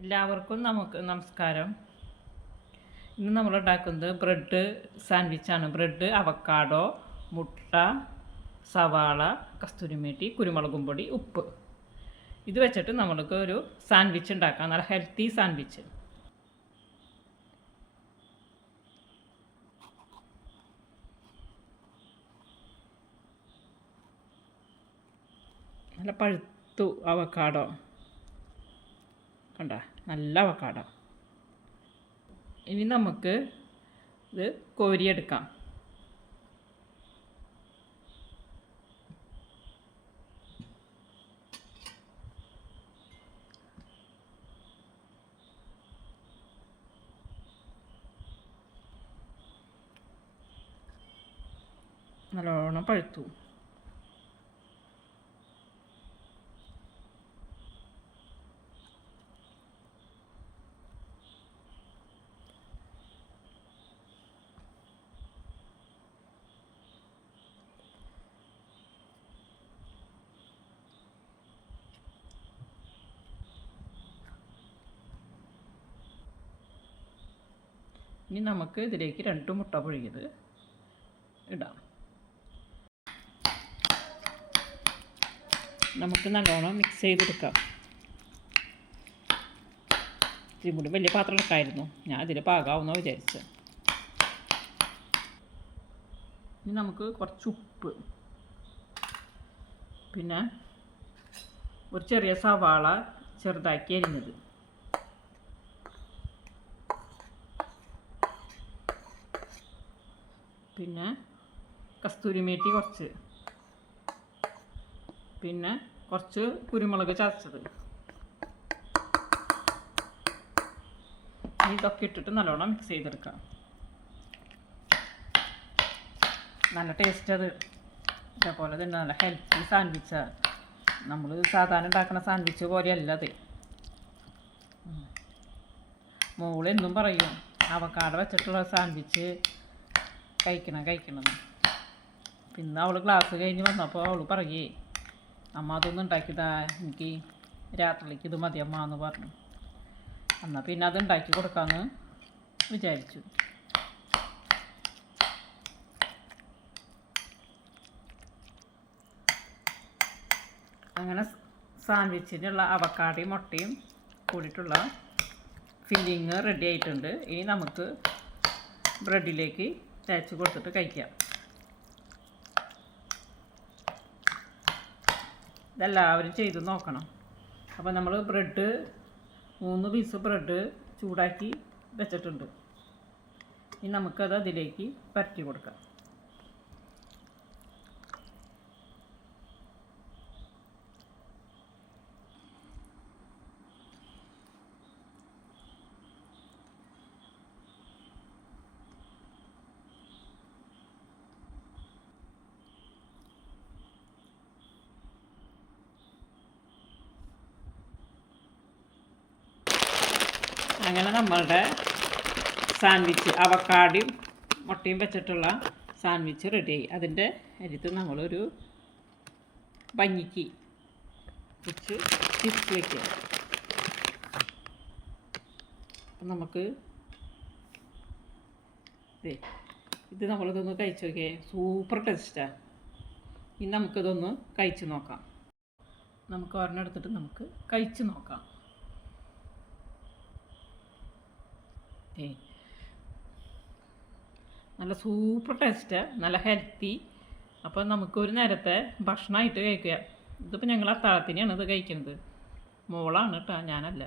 എല്ലാവർക്കും നമസ്കാരം. ഇന്ന് നമ്മൾ ഉണ്ടാക്കുന്നത് ബ്രെഡ് സാൻഡ്വിച്ചാണ്. ബ്രെഡ്, അവക്കാഡോ, മുട്ട, സവാള, കസ്തൂരിമേത്തി, കുരുമുളകും പൊടി, ഉപ്പ് ഇത് വെച്ചിട്ട് നമ്മൾക്ക് ഒരു സാൻഡ്വിച്ച് ഉണ്ടാക്കാം. നല്ല ഹെൽത്തി സാൻഡ്വിച്ച്. നല്ല പഴുത്തു അവക്കാഡോ കണ്ട, നല്ല അവക്കാഡോ. ഇനി നമുക്ക് ഇത് കോരിയെടുക്കാം. നല്ലോണം പഴുത്തു. ഇനി നമുക്ക് ഇതിലേക്ക് 2 മുട്ട പുഴുങ്ങിയത് ഇടാം. നമുക്ക് നല്ലോണം മിക്സ് ചെയ്തെടുക്കാം. ഇത്തിരി കൂടി വലിയ പാത്രം എടുക്കായിരുന്നു, ഞാൻ അതിൽ പാകാവുന്ന വിചാരിച്ചു. ഇനി നമുക്ക് കുറച്ച് ഉപ്പ്, പിന്നെ ഒരു ചെറിയ സവാള ചെറുതാക്കി അരിഞ്ഞത്, പിന്നെ കസ്തൂരിമേത്തി കുറച്ച്, പിന്നെ കുറച്ച് കുരുമുളക് ചതച്ചത്. ഇതൊക്കെ ഇട്ടിട്ട് നല്ലോണം മിക്സ് ചെയ്തെടുക്കാം. നല്ല ടേസ്റ്റ് അത്. ഇതേപോലെ തന്നെ നല്ല ഹെൽത്തി സാൻഡ്വിച്ചാണ്. നമ്മൾ സാധാരണ ഉണ്ടാക്കുന്ന സാൻഡ്വിച്ച് പോലെയല്ല അത്. മോളെന്നും പറയും അവക്കാഡോ വെച്ചിട്ടുള്ള സാൻഡ്വിച്ച് കഴിക്കണം. പിന്നെ അവൾ ക്ലാസ് കഴിഞ്ഞ് വന്നപ്പോൾ അവൾ പറയേ, അമ്മ അതൊന്നും ഉണ്ടാക്കിയതാ, എനിക്ക് രാത്രിയിലേക്ക് ഇത് മതി അമ്മ എന്ന് പറഞ്ഞു. എന്നാൽ പിന്നെ അത് ഉണ്ടാക്കി കൊടുക്കാമെന്ന് വിചാരിച്ചു. അങ്ങനെ സാൻഡ്വിച്ചിനുള്ള അവക്കാടയും മുട്ടയും കൂടിയിട്ടുള്ള ഫില്ലിങ് റെഡി ആയിട്ടുണ്ട്. ഇനി നമുക്ക് ബ്രെഡിലേക്ക് തേച്ച് കൊടുത്തിട്ട് കഴിക്കാം. ഇതെല്ലാവരും ചെയ്ത് നോക്കണം. അപ്പോൾ നമ്മൾ 3 പീസ് ബ്രെഡ് ചൂടാക്കി വെച്ചിട്ടുണ്ട്. ഇനി നമുക്കത് അതിലേക്ക് പരത്തി കൊടുക്കാം. അങ്ങനെ നമ്മളുടെ സാൻഡ്വിച്ച്, അവക്കാടയും മുട്ടയും വെച്ചിട്ടുള്ള സാൻഡ്വിച്ച് റെഡിയായി. അതിൻ്റെ അരിത്ത് നമ്മളൊരു ഭംഗിക്ക് വെച്ച് ചിപ്സ് വയ്ക്കുക. അപ്പം നമുക്ക് ഇത് നമ്മളിതൊന്ന് കഴിച്ച് നോക്കിയേ, സൂപ്പർ ടേസ്റ്റാണ്. ഇനി നമുക്കിതൊന്ന് കഴിച്ച് നോക്കാം. നമുക്ക് ഒരെണ്ണം എടുത്തിട്ട് നമുക്ക് കഴിച്ച് നോക്കാം. നല്ല സൂപ്പർ ടേസ്റ്റാണ്, നല്ല ഹെൽത്തി. അപ്പോൾ നമുക്കൊരു നേരത്തെ ഭക്ഷണമായിട്ട് കഴിക്കാം. ഇതിപ്പോൾ ഞങ്ങൾ അത്താഴത്തിനാണ് ഇത് കഴിക്കുന്നത്. മോളാണ് കേട്ടോ, ഞാനല്ല.